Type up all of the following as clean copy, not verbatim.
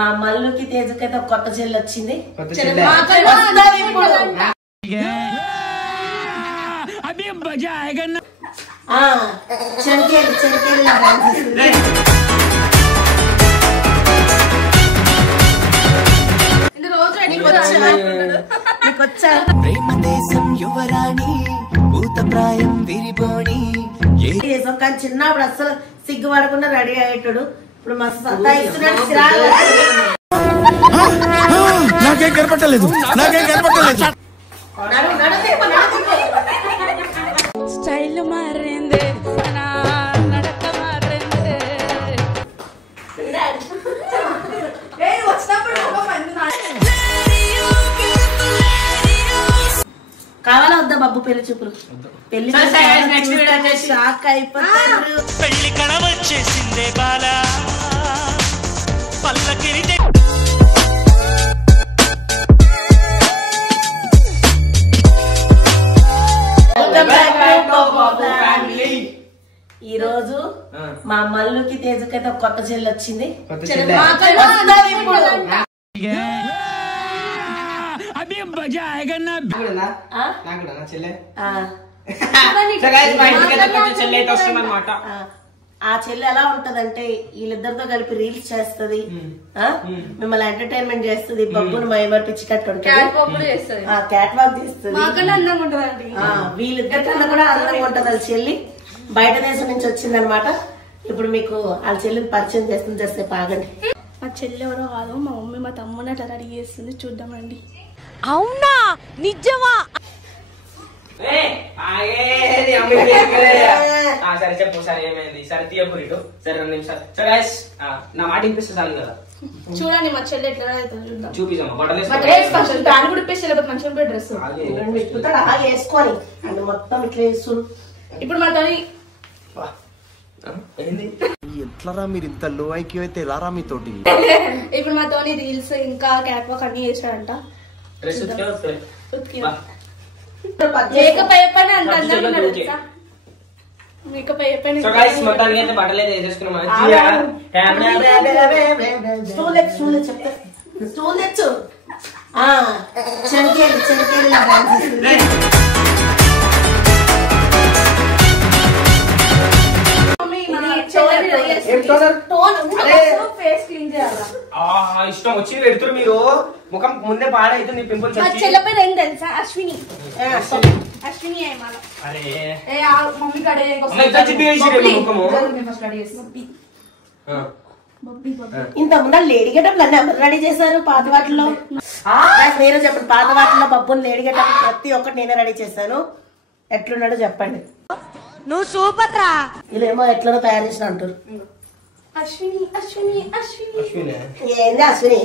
మా మల్లుకి తేజకైతే ఒక కొత్త చెల్లి వచ్చింది. కానీ చిన్నప్పుడు అసలు సిగ్గుపడకుండా రెడీ అయ్యేటాడు. ఇప్పుడు మస్తు సత్తాయిస్తున్నాడు. నాకేం కనపట్టలేదు. స్టైల్ మారింది, నడక మారింది. కావాలా వద్దా బాబు పెళ్లి చూపులు? పెళ్లి షాక్ అయిపోతారు. పెళ్లి కడవచ్చేసిందే బాలా పల్లకిరి. ఈ రోజు మా మల్లుకి తేజకైతే ఒక కొత్త చెల్లి వచ్చింది. ఆ చెల్లి ఎలా ఉంటదంటే వీళ్ళిద్దరితో కలిపి రీల్స్ చేస్తది, మిమ్మల్ని ఎంటర్టైన్మెంట్ చేస్తుంది, బబ్బును మైమర్పించినట్టు ఉంటుంది, క్యాట్ వాక్ చేస్తుంది. వీళ్ళిద్దరికన్నా కూడా అందంగా ఉంటది వాళ్ళ చెల్లి. బయట దేశం నుంచి వచ్చింది అనమాట. ఇప్పుడు మీకు వాళ్ళ చెల్లిని పరిచయం చేస్తుంది. చేస్తే ఆగండి. మా చెల్లి ఎవరో కాదు, మా మమ్మీ మా తమ్ముని అట్లా రెడీ చేస్తుంది. చూద్దామండి. అవునా? నిజమా? సరే చెప్పు. సరే ఏమైంది? సరే తీయకూడదు. సరే 2 నిమిషాలు. సరే నా మాట వినిపిస్తే చాలు కదా. చూడండి మా చెల్లి ఎట్లా చూద్దాం. చూపిస్తామా? బట్టలు డ్రెస్ వేసుకొని మొత్తం ఇట్లా వేస్తుంది. ఇప్పుడు మా తోని ఎట్లరా మీరు ఇంత లో ఐక్యూ అయితే రారా మీతోటి. ఇప్పుడు మా తోని రీల్స్ ఇంకా క్యాట్ వాక్ అన్ని చేసాడంట. మేకప్ అయిపోయినా అంత అందంగా మేకప్ అయిపోయినా ఇష్టం వచ్చి పెడుతురు మీరు. ముఖం ముందే పాడైతుంది. పింపుల్స్ చెల్లపై ఏం తెలుసా? అశ్విని ఇంత ముందు లేడీ గెటప్ ఎవరు రెడీ చేశారు? పాత వాటిల్లో నేనే చెప్పండి. పాత వాటిల్లో బబ్బుని లేడీ గెటప్ ప్రతి ఒక్కటి నేనే రెడీ చేశాను. ఎట్లున్నాడో చెప్పండి. నువ్వు సూపర్ రా. ఇదేమో ఎట్లనో తయారు చేసిన అంటారు. అశ్విని అశ్విని అశ్విని ఏంది అశ్విని?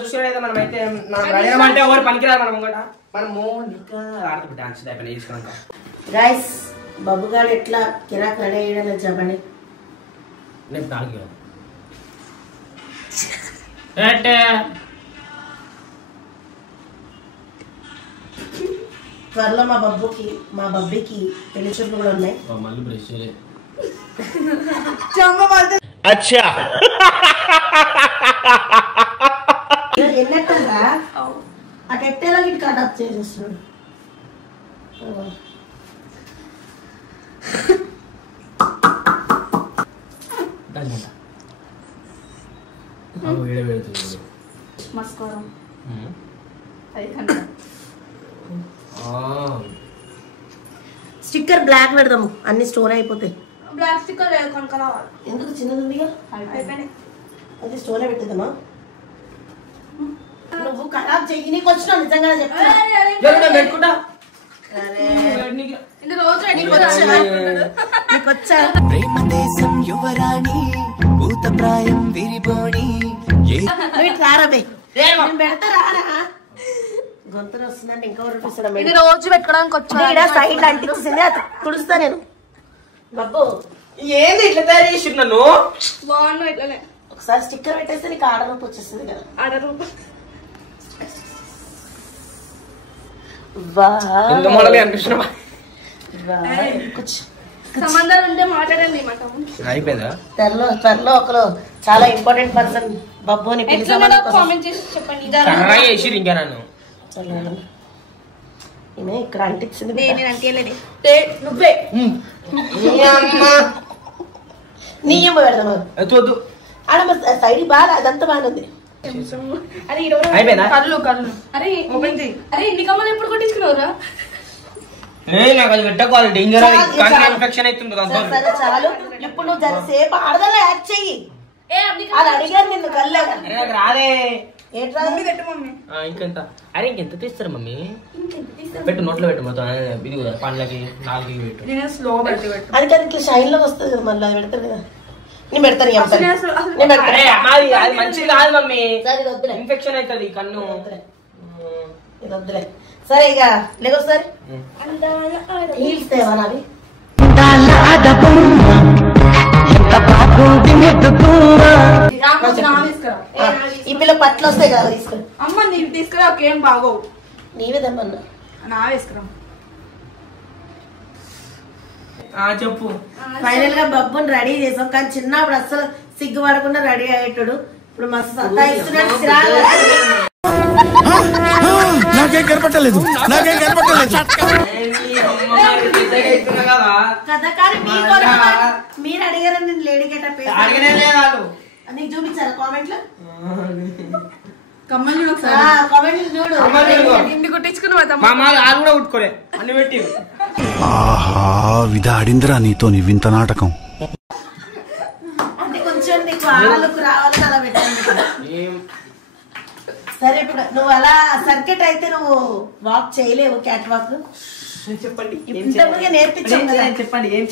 చూసినైతే మనం అయితే అంటే ఎవరు పనికిరాదు. మనం కూడా మనము ఇంకా ఆడుతూ డాన్స్ అయిపోయినా చేసుకున్నాం. గైస్ బబ్బుగాడు ఎట్లా కిరాక్ రెడీ అయ్యడం చెప్పండి. త్వరలో మా బబ్బీకి పెళ్లి చూపులు కూడా ఉన్నాయి. ఎన్నట్టుందా అటు ఎట్టేలా ఇటు కట్ చేసేస్తున్నాడు. స్టిక్కర్ బ్లాక్ పెడదాము, అన్ని స్టోర్ అయిపోతాయి. బ్లాక్ స్టిక్కర్ కొనుక్కోవాలి. ఎందుకు? చిన్నది ఉందిగా, అది స్టోర్ పెట్టిద్దామా? నువ్వు ఖరాబ్ చెయ్యి, నీకు వచ్చినావు నిజంగా చెప్తా. గొంతులు వస్తుందంటే ఇంకా రోజు పెట్టుకోవడానికి వచ్చా. సైడ్ అంటించింది, తుడుస్తా నేను. బాబు ఏంది ఇట్లా తయారు చేసి నన్ను? బాగున్నా ఇట్లానే. ఒకసారి స్టిక్కర్ పెట్టేస్తే నీకు ఆడ రూపు వచ్చేస్తుంది కదా. ఆడ రూపు సంబంధాలు ఉంటే మాట్లాడండి. త్వరలో ఒకరు చాలా ఇంపార్టెంట్ పర్సన్ బబ్బు అని కామెంట్ చేసి చెప్పండి. ఇంకా నన్ను ఈమె ఇక్కడ అంటించింది. నేను అంటియలేదు. నువ్వే నీ అమ్మ పెడదాం వద్దు. ఆడ సైడ్ బాగా అదంతా బాగుంది. అరే అయిపోయిందా? కళ్ళు అరే అరే ఇన్ని కమ్మలు ఎప్పుడు కొట్టించుకున్నావురా? నాకు అది పెట్టకోవాలి, డేంజర్ ఇన్ఫెక్షన్ అవుతుంది. సరే చాలు. ఇప్పుడు నువ్వు జరసేపు ఆడదల్లో యాక్ట్ చెయ్యి. అది అడిగారు నిన్ను కల్లాగా. రాదే ఇంకెంత? అరే ఇంకెంత తీస్తారు మమ్మీ? పెట్టు, నోట్లో పెట్టు మొత్తం. ఇది కూడా పండ్లకి 4కి పెట్టు. అది కానీ ఇట్లా షైన్ లో వస్తుంది కదా, మళ్ళీ అది పెడతారు కదా. నేను పెడతాను అది మంచిది కాదు మమ్మీ, ఇన్ఫెక్షన్ అవుతుంది కన్ను. ఇది వద్దులే. సరే ఇక లేకో సార్ హీల్స్ తేవా అవి. ఈ పిల్ల పట్లు వస్తాయి కదా తీసుకురా. అమ్మ నీవు తీసుకురా, ఒకేం బాగోవు. నీవే దమ్మన్నా. నా వేసుకురా. చెప్పు. ఫైనల్ గా బబ్బుని రెడీ చేసాం, కానీ చిన్నప్పుడు అస్సలు సిగ్గుపడకుండా రెడీ అయ్యేటాడు. ఇప్పుడు మస్తు సతాయిస్తున్నాడు. నాకేం కనపట్టలేదు. కదా కానీ మీరు అడిగారని నేను లేడీ గెటప్ నీకు చూపించారు కామెంట్ లో. కమ్మలు కామెంట్లు చూడు. ఇన్ని కుట్టించుకున్నావు కూడా ఉట్టుకోలే అన్ని పెట్టి. ఆహా విధాడిందిరా నీతో నీ వింత నాటకం. అంటే కొంచెం నీకు ఆడలకు రావాలని అలా పెట్టండి. సరే ఇప్పుడు నువ్వు అలా సర్కిట్ అయితే నువ్వు వాక్ చేయలేవు, క్యాట్ వాక్. చెప్పండి నేర్పించాం కదా. చెప్పండి ఏం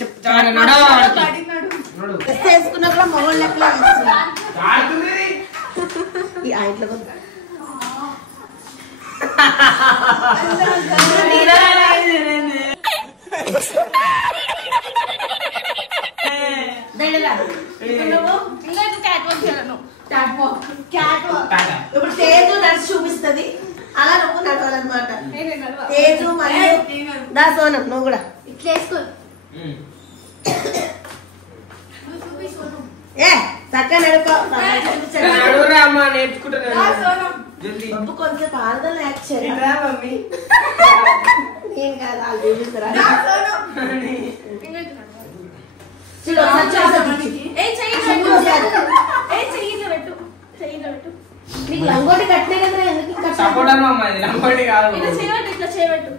వేసుకున్నా కూడా మొగోళ్ళు లెక్కలా ఈ ఆ ఇంట్లో ఇప్పుడు తేజు నడిచి చూపిస్తుంది, అలా నువ్వు నడవాలన్నమాట. తేజు మరియు దా సోనం నువ్వు కూడా ఇట్లా వేసుకో. ఏ చక్కగా నడుకో. బబ్బు కొంచెం ఆడదాన్ని యాక్ట్ చేయాలి. నేను కాదు వాళ్ళు చూపిస్తారా చూడు. నీకు లంగోటి కట్టినే కదా, ఎందుకు ఇట్లా చేయబెట్టు.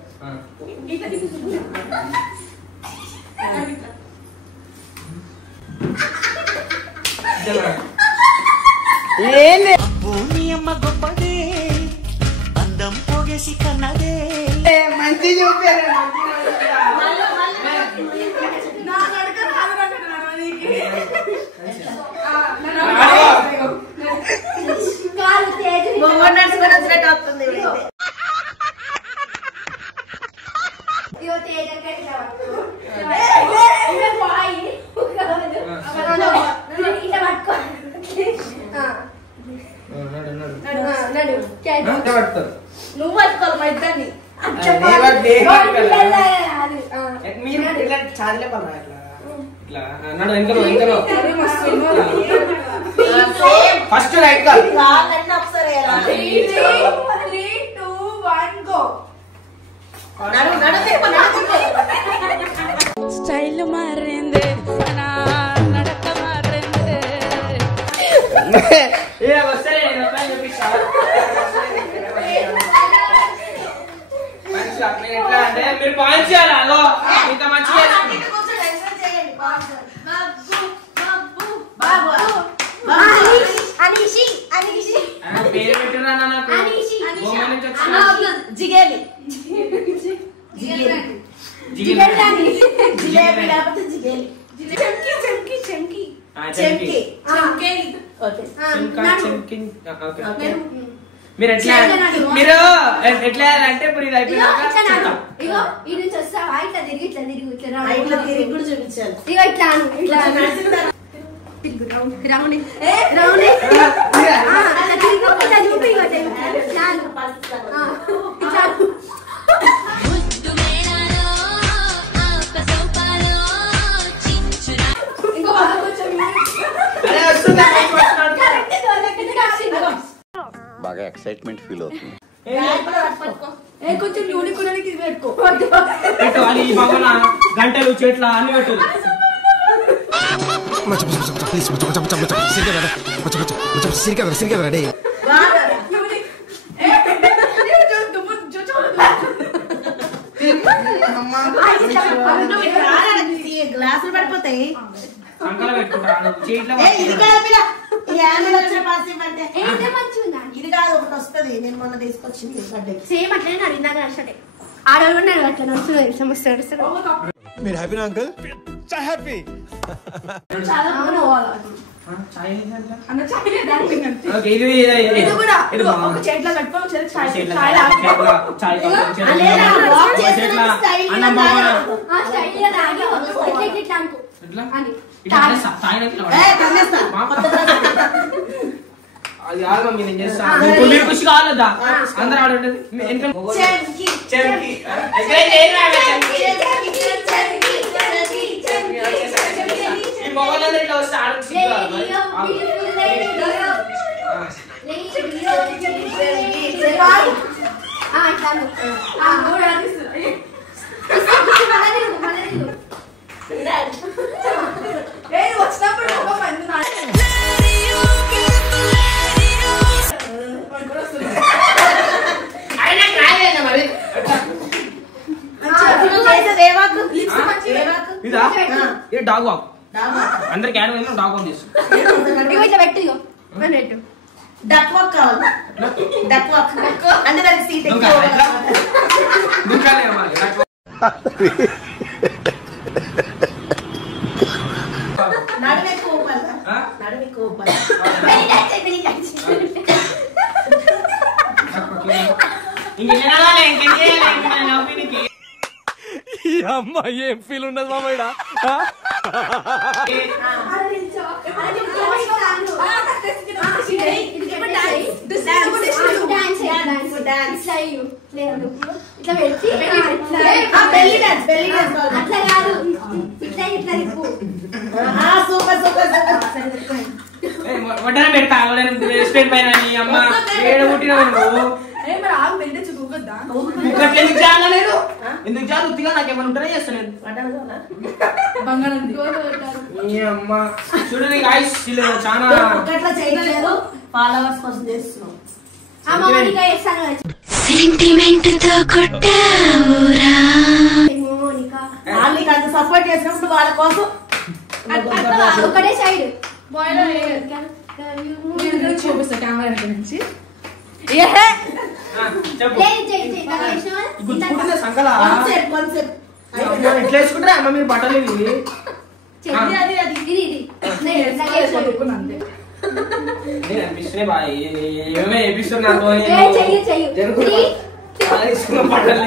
భూమి అమ్మ గొప్పదే, అందం పోగేసి కన్నదే. మంచి చూపారు. నడుచుకొని వచ్చినట్టు వస్తుంది. నువ్వు పట్టుకోవాలి మా ఇద్దరిని. ఫస్ట్ రైట్ ఒకసారి స్టైల్ మారింది, నడక మారింది. ఎట్లా అంటే మీరు పాయింట్ చేయాలి. అదో ఇంత మంచిగా పేరు పెట్టినా నాకు జిగేలి మీరు ఎట్లా అంటే ఇప్పుడు ఇది అయిపోయినాక తిరిగి కూడా చూపించాలి. వస్తుందా బాగా ఎక్సైట్మెంట్ ఫీల్ అవుతుంది. కొంచెం నూనె కొనడానికి ఇది పెట్టుకో పెట్టు అది బాగా గంటలు చెట్ల అన్ని పెట్టు. గ్లాసులు పడిపోతాయి. సంకల పెట్టుకుంటాను చేట్ల. ఇది కాదు ఒకటి వస్తుంది. నేను మొన్న తీసుకొచ్చింది సేమ్ అట్లనే అడిగినాక నచ్చటే ఆడవాళ్ళు అట్లా నడుస్తుంది సమస్య మీరు హ్యాపీనా అంకుల్? హ్యాపీ. చేతిలో కట్టుకోవచ్చు అది ఆల్బమ్ మీద చేస్తాను. ఖుషి కావాలదా అందరూ ఆడుంటది. ఈ మొగలందరూ ఇట్లా వస్తే వచ్చినప్పుడు డాగ్ వాక్ అందరికి యాడ్ అయినా డాగ్ వాక్ చేస్తాం. ఇట్లా పెట్టు డక్ వాక్ కావాలి. డక్ వాక్ అంటే దానికి సీట్ నడుము ఎక్కువ ఊపాలా? నడుము ఎక్కువ ఊపాలా? అమ్మ ఏం ఫీల్ ఉండదు మామయ్య. వడ్డన పెడతా రెస్టారెంట్ పైన. అమ్మ ఏడు పుట్టినావు నువ్వు. ఎందుకు చాలా లేదు ఎందుకు చాలా ఉత్తిగా నాకేమన్నా ఉంటుందో చేస్తాను. అమ్మ చూడండి గాయ్స్ చాలా చేయలేదు. ఫాలోవర్స్ కోసం చేస్తున్నాం. వాళ్ళకి అంత సపోర్ట్ చేసినప్పుడు వాళ్ళ కోసం ఒకటే సైడ్ చూపిస్తా కెమెరా నుంచి. సంకల ఎట్లా వేసుకుంటారా అమ్మ మీరు బట్టలు ఇవి? నేను అనిపిస్తున్నాయి బాయ్ ఏమే వేపిస్తున్నా బట్టలు.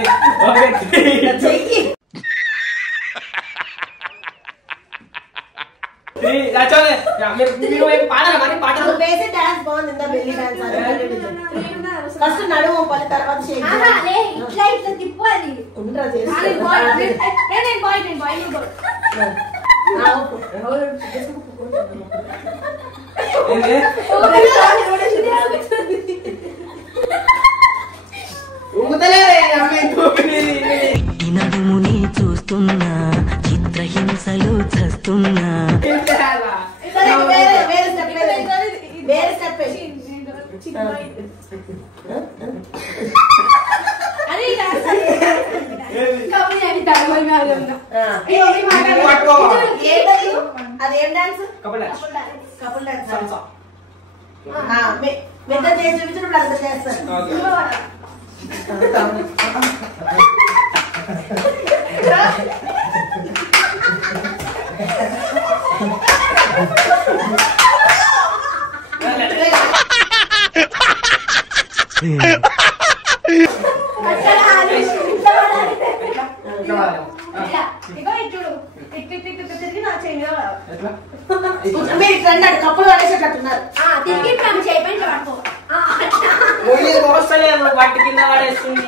పాడరా మరి పాటలు వేసే డాన్స్ బాగుంది. బెల్లి డాన్స్ ఫస్ట్ నడుము పది తర్వాత ఇట్లా తిప్పు అది ఉండరా నడుముని చూస్తున్నా చిత్రహింసలు చస్తున్నా. అదేం డాన్స్? Couple dance. మెద్ద చేసి చూపించినప్పుడు అంత చేస్తారు. మీరు ఇట్లా కప్పులు పడేసేటట్టున్నారు. వాటి కింద పడేస్తుంది.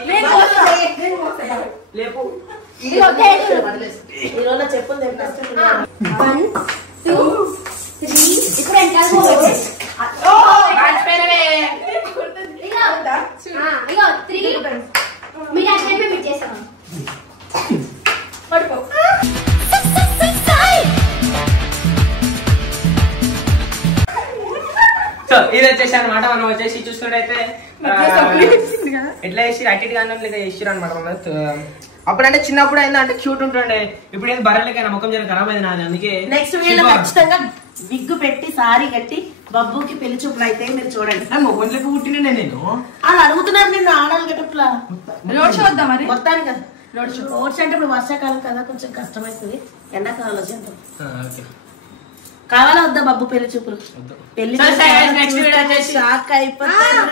లేపు ఈరోజు చెప్పుంది. 1 2 3 ఇక్కడ సో ఇది వచ్చేసి అనమాట. మనం వచ్చేసి చూసుకున్నట్టయితే ఎట్లా చేసి అట్టి అన్నం లేక చేసిరు అనమాట. అప్పుడంటే చిన్నప్పుడు ఏంటంటే క్యూట్ ఉంటుండే, ఇప్పుడు ఏం బర్రెలకైనా ముఖం జర ఖరాబ్ అయింది నాది. అందుకే నెక్స్ట్ వీడియోలో ఖచ్చితంగా విగ్గు పెట్టి సారీ కట్టి బబ్బుకి పెళ్లి చూపులు అయితే మీరు చూడండి. మొగోళ్ళకి పుట్టిన నేను వాళ్ళు అడుగుతున్నారు నిన్ను ఆడాలి గెటప్లా. రోడ్ షో వద్దా మరి? మొత్తానికి కదా రోడ్ అంటే ఇప్పుడు వర్షాకాలం కదా కొంచెం కష్టమవుతుంది, ఎండాకాలంలో చేద్దాం. కావాలా వద్దా బబ్బు పెళ్లి చూపులు? పెళ్లి షాక్ అయిపోతారు.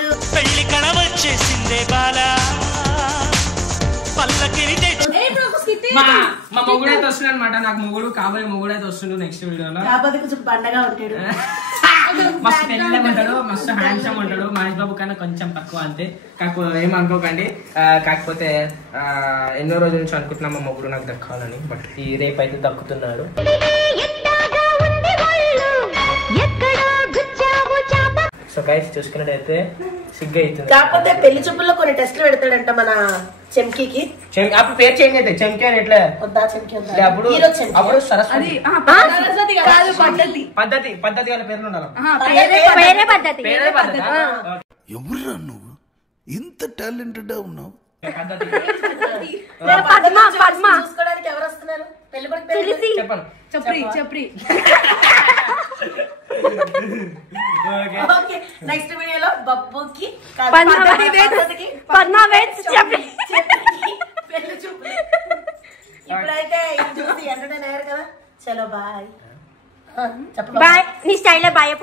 మా మొగుడు అయితే వస్తుంది అనమాట. నాకు మొగుడు కాబోయే మొగుడు అయితే వస్తుండు నెక్స్ట్ వీడియోలో. కాకపోతే కొంచెం బండగా ఉంటాడు, మస్తు పెళ్ళం ఉంటాడు, మస్తు హ్యాండ్సమ్ ఉంటాడు. మహేష్ బాబు కన్నా కొంచెం తక్కువ అంతే. కాకపోతే ఏమనుకోకండి. కాకపోతే ఎన్నో రోజుల నుంచి అనుకుంటున్నా మా మొగుడు నాకు దక్కాలని, బట్ ఈ రేపు అయితే దక్కుతున్నాడు. సో గైస్ చూసుకున్నట్టయితే సిగ్గు అవుతుంది. కాకపోతే పెళ్లి చూపుల్లో కొన్ని టెస్ట్లు పెడతాడంట మన చెంకీకి. అప్పుడు పేరు చేంజ్ అయితే చెంకి అని ఎట్లా వద్దా చెంకి అప్పుడు సరస్వతి పద్ధతి వాళ్ళ పేర్లు ఉండాలి. ఎవరురా నువ్వు ఇంత టాలెంటెడ్ ఉన్నావు? చూసుకోవడానికి ఎవరు వస్తున్నారు? పెళ్లి చెప్పండి. చెప్పరి నెక్స్ట్ వీడియోలో బబ్బుకి పెళ్లి చూపు. ఇప్పుడైతే చూసి ఎంటర్టైన్ అయ్యారు కదా. చలో బాయ్. బాయ్. నీ స్టైల్ బాయ్.